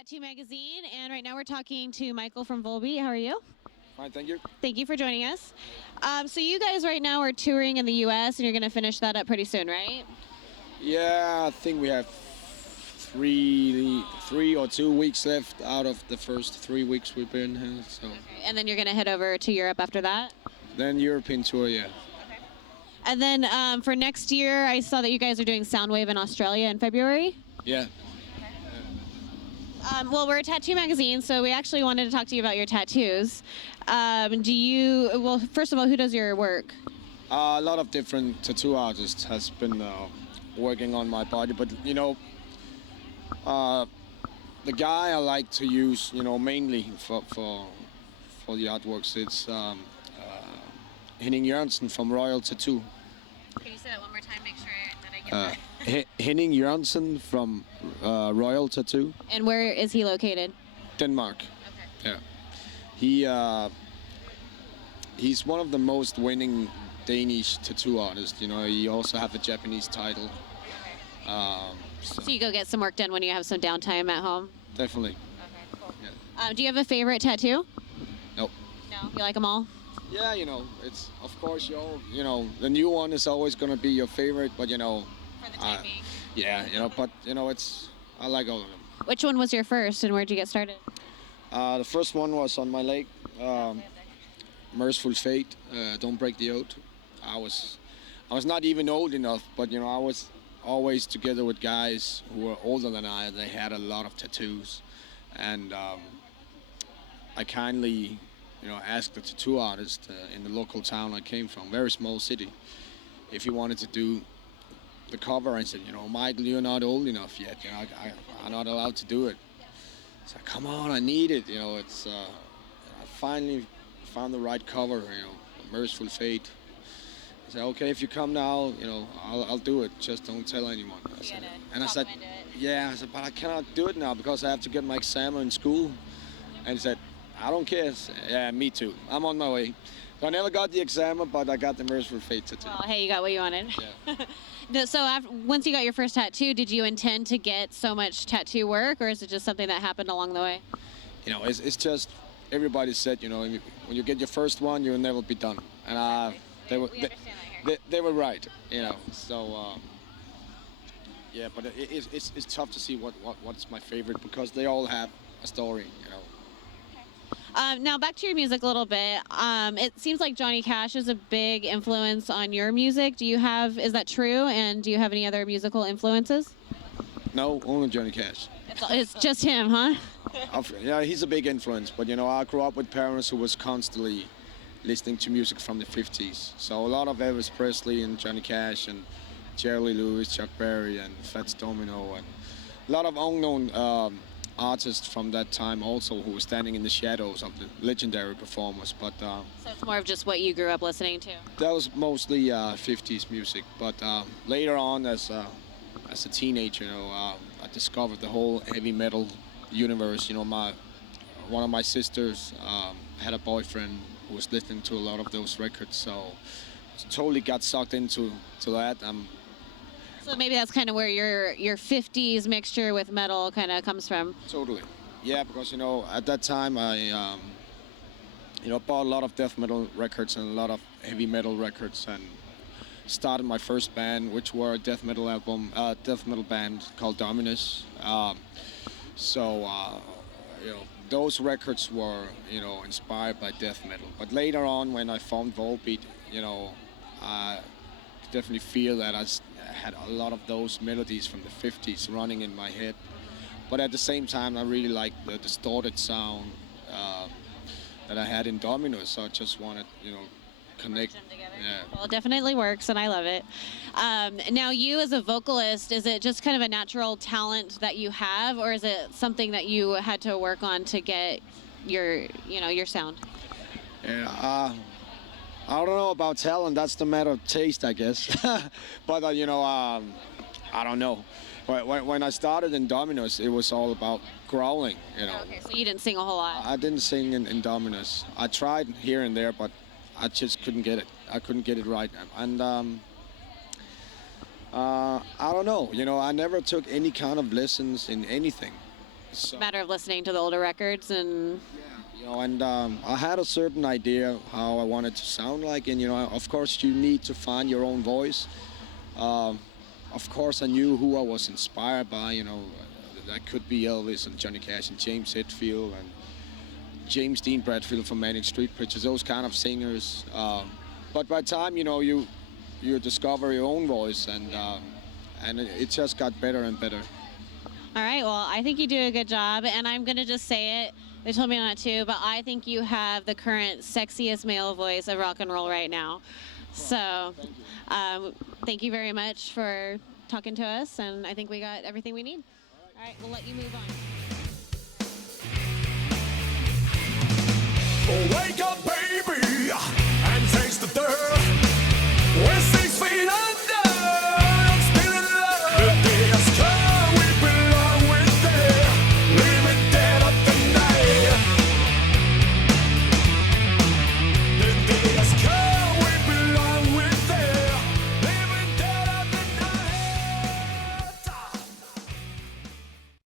Tat2 Magazine, and right now we're talking to Michael from Volbeat. How are you? Fine, thank you. Thank you for joining us. So you guys right now are touring in the U.S., and you're going to finish that up pretty soon, right? Yeah, I think we have three or 2 weeks left out of the first 3 weeks we've been here. So And then you're going to head over to Europe after that? then European tour, yeah. And then for next year, I saw that you guys are doing Soundwave in Australia in February. Yeah. Well, we're a Tat2 Magazine, so we actually wanted to talk to you about your tattoos. Well, first of all, who does your work? A lot of different tattoo artists has been working on my body, but the guy I like to use, mainly for the artworks, it's Henning Jørgensen from Royal Tattoo. Can you say that one more time? Make sure that I get that. Henning Jørgensen from Royal Tattoo. And where is he located? Denmark. Okay. Yeah. He's one of the most winning Danish tattoo artists. He also have a Japanese title. So you go get some work done when you have some downtime at home? Definitely. Okay, cool. Yeah. Do you have a favorite tattoo? Nope. No. You like them all? Yeah, it's of course the new one is always gonna be your favorite, but For the time being. yeah, but I like all of them. Which one was your first, and where'd you get started? The first one was on my leg. Merciful Fate, Don't Break the Oath. I was not even old enough, but I was always together with guys who were older than I. They had a lot of tattoos, and I kindly, asked the tattoo artist in the local town I came from, very small city, if he wanted to do the cover. I said, Michael, you're not old enough yet. I'm not allowed to do it. I said, come on, I need it. I finally found the right cover. Merciful Fate. I said, okay, if you come now, I'll do it. Just don't tell anyone. I said, yeah. I said, but I cannot do it now because I have to get my exam in school. And he said, I don't care. Said, yeah, me too. I'm on my way. So I never got the exam, but I got the Merciful Fate tattoo. Well, hey, you got what you wanted. Yeah. So once you got your first tattoo, did you intend to get so much tattoo work, or is it just something that happened along the way? It's just, everybody said, when you get your first one, you'll never be done. And we understand that here. they were right, So yeah, but it's tough to see what's my favorite because they all have a story, Now back to your music a little bit. It seems like Johnny Cash is a big influence on your music. Is that true? And do you have any other musical influences? No, only Johnny Cash. It's just him, huh? Yeah, he's a big influence, but I grew up with parents who was constantly listening to music from the 50s. So a lot of Elvis Presley and Johnny Cash and Jerry Lee Lewis, Chuck Berry and Fats Domino, and a lot of unknown artists from that time also who were standing in the shadows of the legendary performers. But so it's more of just what you grew up listening to. that was mostly 50s music. But later on, as a teenager, I discovered the whole heavy metal universe. One of my sisters had a boyfriend who was listening to a lot of those records, so totally got sucked into that. So maybe that's kind of where your 50s mixture with metal kind of comes from. Totally, yeah, because at that time I bought a lot of death metal records and a lot of heavy metal records, and started my first band, which were a death metal band called Dominus. Those records were, inspired by death metal. But later on, when I formed Volbeat, I definitely feel that I had a lot of those melodies from the 50s running in my head. But at the same time, I really liked the distorted sound that I had in Dominus. So I just wanted, connect. Them together. Yeah. Well, it definitely works, and I love it. Now, you as a vocalist, is it just kind of a natural talent that you have, or is it something that you had to work on to get your sound? Yeah, I don't know about talent. That's the matter of taste, I guess. But I don't know. When I started in Dominus, it was all about growling. Okay, so you didn't sing a whole lot. I didn't sing in Dominus. I tried here and there, but I just couldn't get it. I couldn't get it right. And I don't know. I never took any kind of lessons in anything. So, Matter of listening to the older records and you know, and I had a certain idea how I wanted to sound like, and you know, of course, you need to find your own voice. Of course, I knew who I was inspired by. You know, that could be Elvis and Johnny Cash and James Hetfield and James Dean Bradfield from Manic Street Preachers, those kind of singers. But by the time you discover your own voice, and it just got better and better. all right, well, I think you do a good job, and I'm going to just say it. They told me not to, but I think you have the current sexiest male voice of rock and roll right now. So, thank you very much for talking to us, and I think we got everything we need. All right, we'll let you move on. Wake up!